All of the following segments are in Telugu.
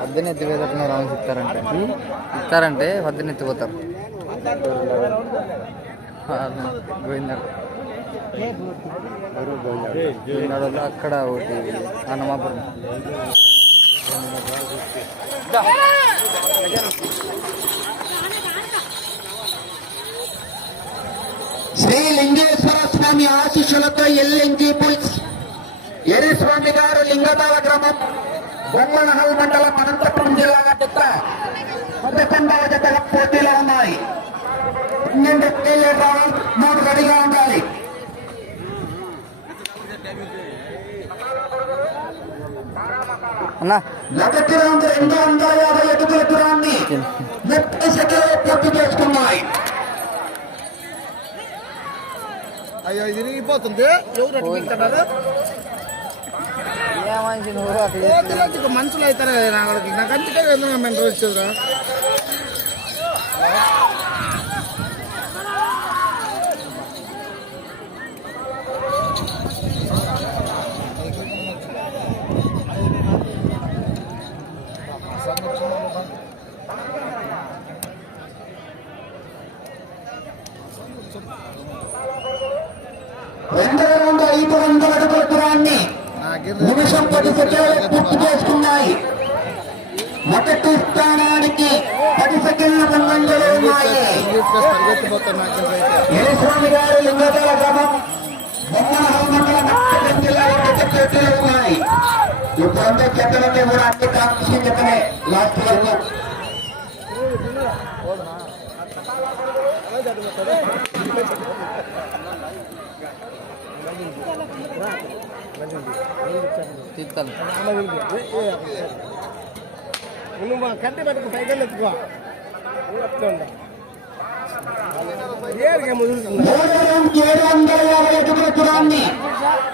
వద్దని ఎత్తిపోతున్నారు అవును ఇస్తారంటే? ఇస్తారంటే వద్దని ఎత్తిపోతారు గోవిందాడు గోవిందాడు అక్కడ ఒకటి అన్నమాపురం. శ్రీ లింగేశ్వర స్వామి ఆశీస్సులతో ఎల్ఎంజీ పుల్స్. ఎరిస్వామి గారు లింగదాల గ్రామం బొమ్మనహల్ మండలం అనంతపురం జిల్లా గడ్డ పదకొండవ జతల పోటీలో ఉన్నాయి. పన్నెండు ప్లేయర్ రౌండ్ మూడు రెడీగా ఉండాలి. అన్నా. మొదటి రౌండ్ వందల ఇది విరిగిపోతుంది ఎవరు అటు తింటున్నారు ఏ మనిషి నువ్వు అట్లా చేస్తే కోతులకి మనుషులు అవుతారు కదా నా వాళ్ళకి నాకు అందుకే ఎందుకు మేము వచ్చేదిరా రెండవ రౌండ్ ఐదు వందల అడుగుల దూరాన్ని నిమిషం పది సెకండ్లు పూర్తి చేసుకున్నాయి. మొదటి స్థానానికి పది సెకండ్ల ముందంజలో ఉన్నాయి. పరిగెత్తిపోతాను గారు లింగదాల గ్రామం బొమ్మనహల్ మండలం నక్కలం ఉన్నాయి. ఇప్పుడంతా చెత్తలన్నీ కూడా అన్ని కాంపిటీషన్ చెత్తనే లాస్ట్ వరకు. తీస్తాను నువ్వు కట్టి పెట్టుకు సైకిల్ ఎత్తుకో ఏరికే ముదురుతుంది మూడో రౌండ్ ఏడు వందల యాభై అడుగుల దూరాన్ని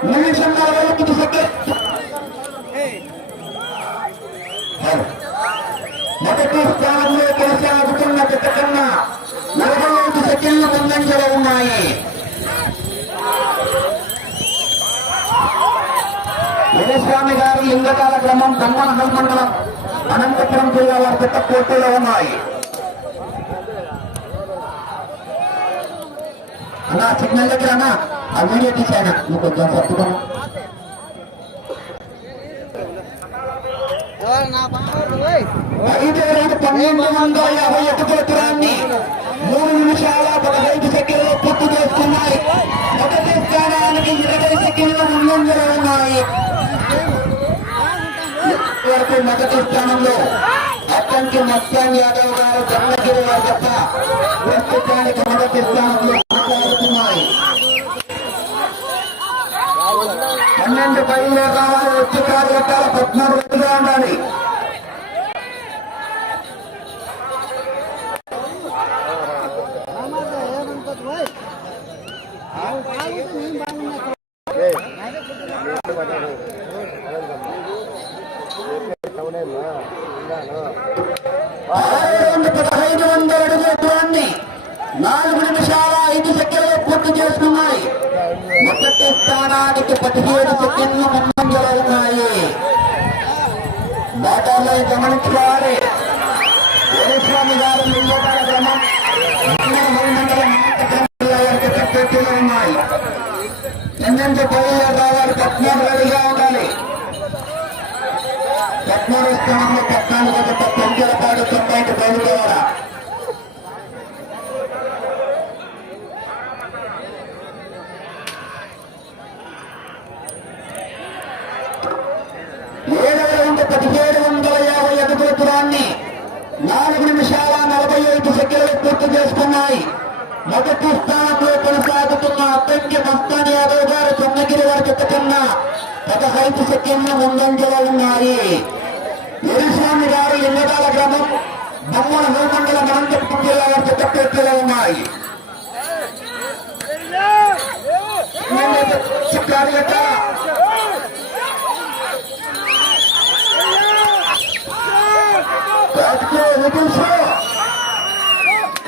నిమిషం నలభై ఒకటి సెకండ్ మొదటి స్థానంలో కొనసాగుతున్న జత కన్నా నలభై ఐదు సెకండ్ల ముందంజలో ఉన్నాయి గోస్వామి గారి లింగకాల గ్రామం దమ్మనహల్ మండలం అనంతపురం జిల్లా వారి పెద్ద పోటీలో ఉన్నాయి. అన్నా సిగ్నల్ దగ్గర అన్నా ఆ వీడియో తీసాను నువ్వు కొంచెం పట్టుకోను ఐదు రెండు పన్నెండు వందల యాభై ఒక దూరాన్ని మూడు నిమిషాల పదహైదు సెకండ్లు పూర్తి చేస్తున్నాయి. మొదటి స్థానానికి ఇరవై సెకండ్ల ముందంజలో ఉన్నాయి వరకు మొదటి స్థానంలో అత్తంకి మస్తాన్ యాదవ్ గారు చంద్రగిరి గారు తప్ప ప్రస్తుతానికి మొదటి స్థానంలో కొనసాగుతున్నాయి. పన్నెండు పైలో కావాలి వచ్చి కార్యక్రమాలు పద్నాలుగు రెడ్డిగా ఉండాలి ఆరు పదహైదు వందల అడుగుల దూరాన్ని నాలుగు నిమిషాల ఐదు సెకండ్లు పూర్తి చేస్తున్నాయి మొదటి స్థానానికి పదిహేడు సెకండ్లు ముందంజలో ఉన్నాయి. బాటాలో గమనించుకోవాలి. స్వామి గారు లింగోపాల గ్రామం. ఉన్నాయి. ఎన్నంటి బయలుదేరి రావాలి పద్నాలుగు రెడీగా ఉండాలి. పద్నాలుగు స్థానంలో పద్నాలుగు జత పెంచలపాడు తొంభైకి బయలుదేరా ఏడవ రౌండ్ పదిహేడు వందల యాభై అడుగుల దూరాన్ని నాలుగు నిమిషాల నలభై ఐదు సెకండ్లు పూర్తి చేసుకున్నాయి మొదటి స్థానంలో కొనసాగుతున్న అద్దంకి మస్తాన్ యాదవ్ గారు చొన్నగిరి వారి జత కన్నా పదహైదు సెకండ్ల ముందంజలో ఉన్నాయి. వీరస్వామి గారు ఎన్నదాల గ్రామం బొమ్మల హోమండలం అనంతపురం జిల్లా వారి జత పోటీలో ఉన్నాయి. కార్యత రాజకీయ విపుల్స్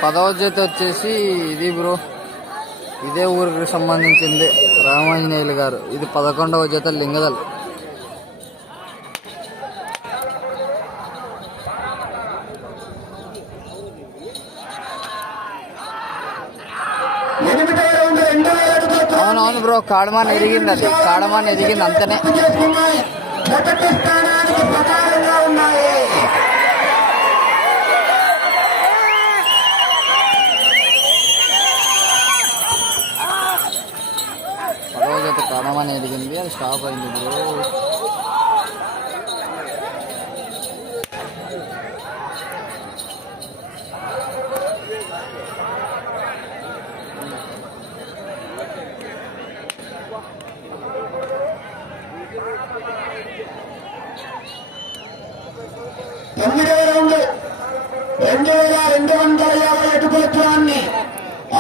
పదవ జత వచ్చేసి ఇది బ్రో. ఇదే ఊరికి సంబంధించింది రామాంజనేయులు గారు. ఇది పదకొండవ జత లింగదల్. అవునవును బ్రో కాడమాన్ ఎదిగింది అది. కాడమాన్ ఎదిగింది అంతనే. ఉన్నాయి పదవ జత కాడమాన్ ఎదిగింది అయింది బ్రో. తొమ్మిదవ రౌండ్. రెండు వేల రెండు వందల యాభై అడుగుల దూరాన్ని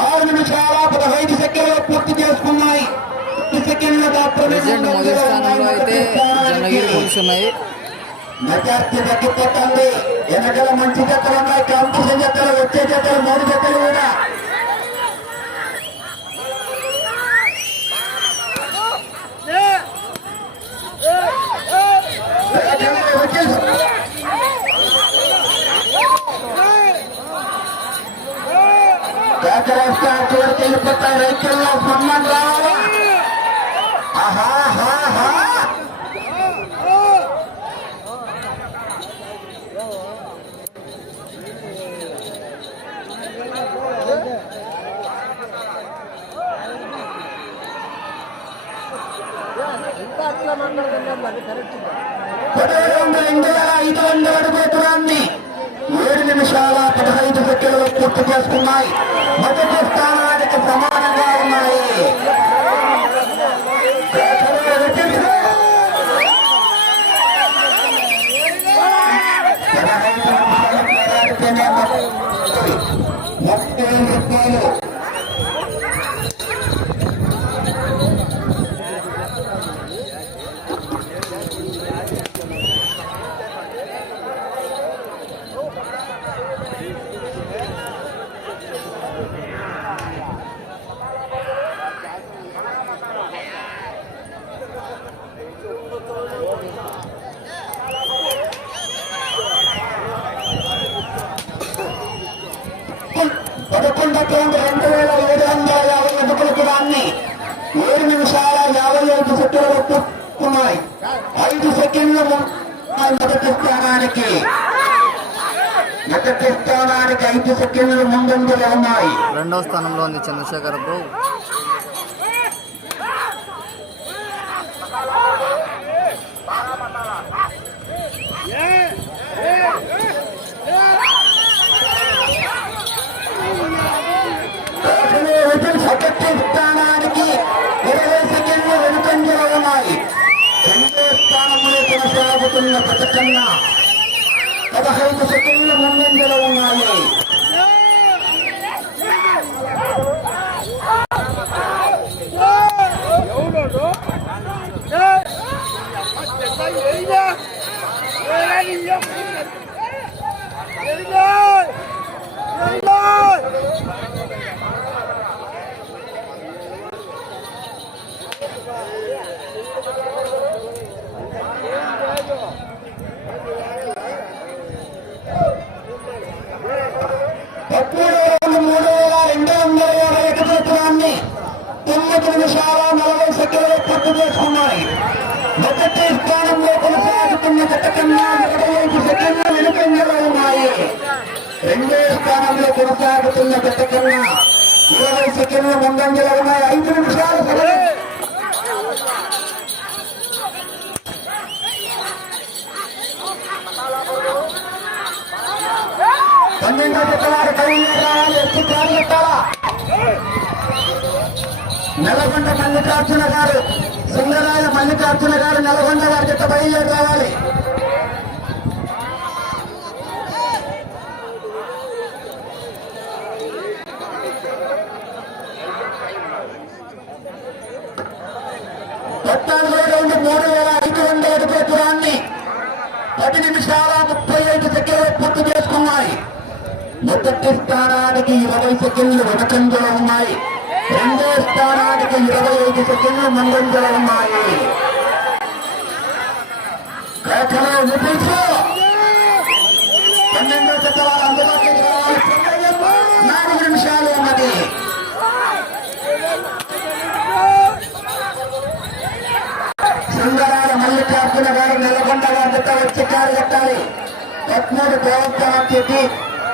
ఆరు నిమిషాల పదహైదు సెకండ్లు పూర్తి చేసుకున్నాయి ఈ ప్రెసెంట్ మొదటి స్థానంలో అయితే జనగిరి ఉన్నాయి మెజార్టీ తగ్గిపోతుంది వెనకల మంచి జతలు ఉన్నాయి. కాంపిటీషన్ జతలు వచ్చే జతలు మూడు జతలు కూడా. రైతుల్లో సన్మాన్ రావాలా ఆహా ఆహా, ఆహా. పదిహేడు వందల రెండు వేల ఐదు వందల అడుగుల దూరాన్ని ఏడు నిమిషాల పదహైదు సెకండ్లు పూర్తి చేసుకున్నాయి. మొదటి స్థానానికి సమానంగా ఉన్నాయి పదహైదు నిమిషాల పోరాడితేనే ముప్పై రూపాయలు పదకొండు రౌండ్ రెండు వేల ఏడు వందల యాభై అడుగుల ఏడు నిమిషాల యాభై ఐదు సెకండ్లు పూర్తున్నాయి ఐదు సెకండ్లు మొదటి స్థానానికి మొదటి స్థానానికి ఐదు సెకండ్లు ముందంజలో ఉన్నాయి. రెండో స్థానంలో ఉంది చంద్రశేఖర్ కొనసాగుతున్న పథకన్నా పదహైదు సెకండ్ల ముందంజలో ఉన్నాయి. కన్నా ఇరవై ఐదు వెనుకంజలో ఉన్నాయి రెండో స్థానంలో కొనసాగుతున్న జత కన్నా ఇరవై సెకండ్లు ముందంజలో ఉన్నాయి ఐదు నిమిషాలు పన్నెండో జతలారు రావాలి ఎత్తి కారు పెట్టాలా నల్గొండ మల్లికార్జున గారు సింగరాయ మల్లికార్జున గారు నల్గొండ గారి జత బయలుదేరి రావాలి పద్నాలుగు రౌండ్ మూడు వేల ఐదు వందల అడుగుల దూరాన్ని పది నిమిషాల ముప్పై ఐదు సెకండ్లు పూర్తి చేసుకున్నాయి. మొదటి స్థానానికి ఇరవై సెకండ్లు వెనకంజలో ఉన్నాయి. రెండో స్థానానికి ఇరవై ఐదు సెకండ్లు ముందంజలో ఉన్నాయి. పన్నెండో చక్రాలు వారు అందుబాటులోకి రావాలి. నాలుగు నిమిషాలు ఉన్నది. సుందరా నెలకొండ గారి కట్టాలి పద్మూడు దేవస్థానం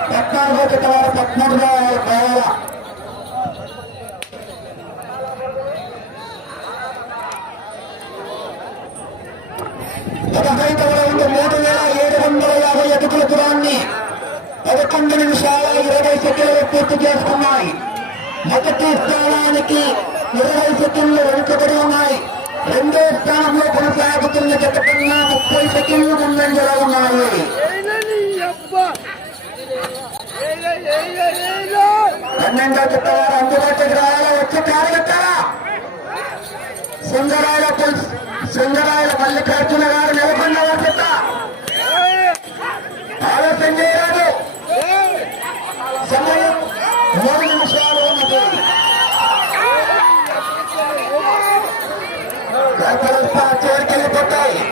పద్నాలుగో జత వారు పద్మూడుగా కావాలా మూడు వేల ఏడు వందల యాభై అడుగుల దూరాన్ని పదకొండు నిమిషాల ఇరవై సెకండ్లు పూర్తి చేసుకున్నాయి మొదటి స్థానానికి ఇరవై సెకండ్లు వెనుకబడి ఉన్నాయి రెండో స్థానంలో కొనసాగుతున్న జత కన్నా ముప్పై సెకండ్లు ముందంజలో ఉన్నాయి పన్నెండో జత వారు అందుబాటులోకి రావాలా వచ్చి కారగట్టారా సుందరాయల పుల్స్ మల్లికార్జున గారు నిలబడి చెత్త ఆలస్యం చేయరాదు సమయం మూడు నిమిషాలు ఉన్నది రేపలంతా చేరికెళ్ళిపోతాయి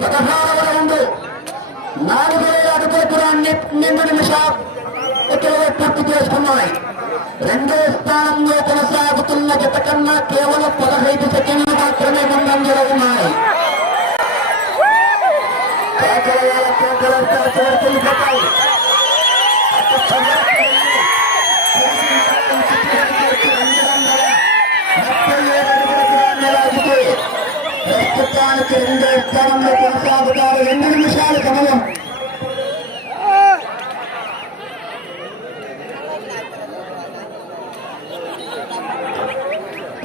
పదహారవ రౌండ్ నాలుగు వేల అడుగుల దూరాన్ని పన్నెండు నిమిషాలు పూర్తి చేసుకున్నాయి రెండో స్థానంలో కొనసాగుతున్న గత కన్నా కేవలం పదహైదు సెకండ్లు మాత్రమే ముందంజలో ఉన్నాయి ప్రస్తుతానికి రెండో స్థానంలో కొనసాగుతారు రెండు నిమిషాలు సమయం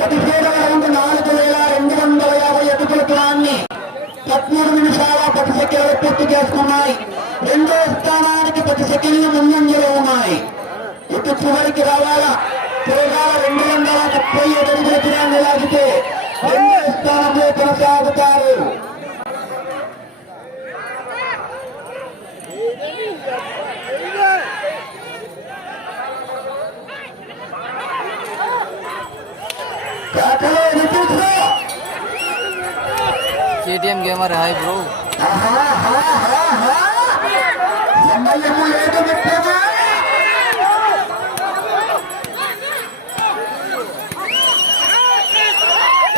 పదిహేడవ రౌండ్ నాలుగు వేల రెండు వందల యాభై అడుగుల దూరాన్ని పదమూడు నిమిషాల పది సెకండ్లు పూర్తి చేసుకున్నాయి రెండో స్థానానికి పది సెకండ్లు ముందంజలో ఉన్నాయి ఇటు చివరికి రావాలా తిరగాల రెండు వందల ముప్పై ఏడు అడుగుల దూరాన్ని లాగితే రెండో స్థానంలో కొనసాగుతారు కేకలు వినిపించు. కేటీఎం గేమర్ హాయ్ బ్రో ఆహా, ఆహా, ఆహా. సమయము లేదు మిత్రమా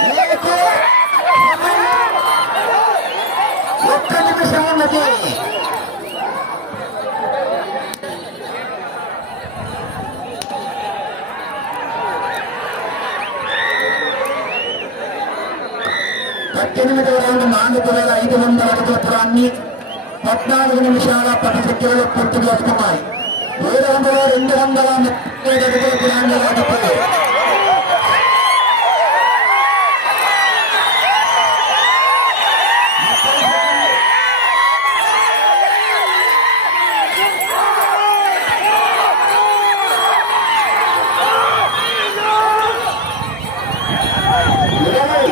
లేదు. సమయం. ఒక్క నిమిషం ఉన్నది పద్దెనిమిదవ రౌండ్ నాలుగు వేల ఐదు వందల అడుగుల పురాన్ని పద్నాలుగు నిమిషాల పది సెకండ్లు పూర్తి చేసుకున్నాయి. ఏడు వందల రెండు వందల ముప్పై అడుగుల పురాన్ని లాగిపోయి ఇరవై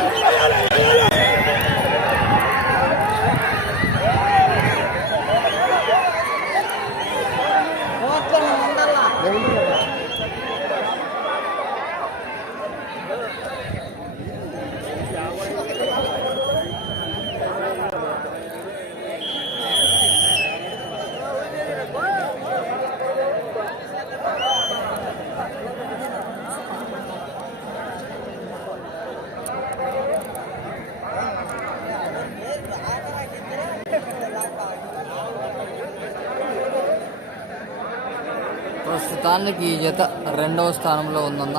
మొత్తానికి ఈ జత రెండవ స్థానంలో ఉందన్న.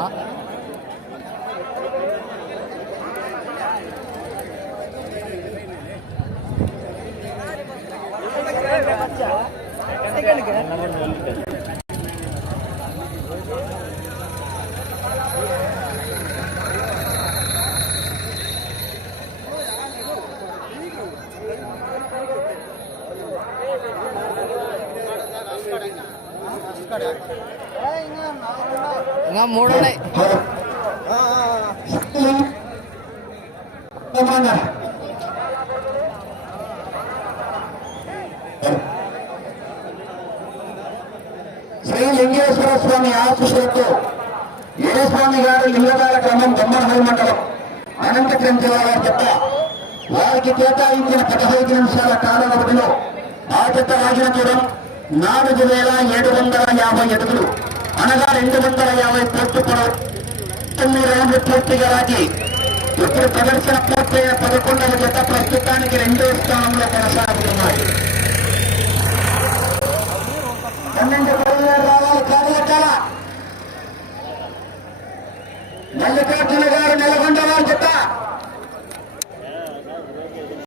ఇంకా మూడు ఉన్నాయి శ్రీ లింగేశ్వర స్వామి ఆశీస్సులతో ఏస్వామి గారు లింగదాల గ్రామం బొమ్మనహల్ మండలం అనంతపురం జిల్లా వారి చెత్త వారికి కేటాయించిన పదహైదు నిమిషాల కాల వ్యవధిలో ఆ చెత్త దూరం నాలుగు వేల ఏడు వందల యాభై అడుగులు అనగా రెండు వందల యాభై పూర్తి తొమ్మిది రౌండ్లు పూర్తిగా రాగి ఇప్పుడు ప్రదర్శన పూర్తయిన పదకొండవ జత ప్రస్తుతానికి రెండో స్థానంలో కొనసాగుతున్నాయి. పన్నెండు బయలుదేరి రావాలి కార్యకాల మల్లికార్జున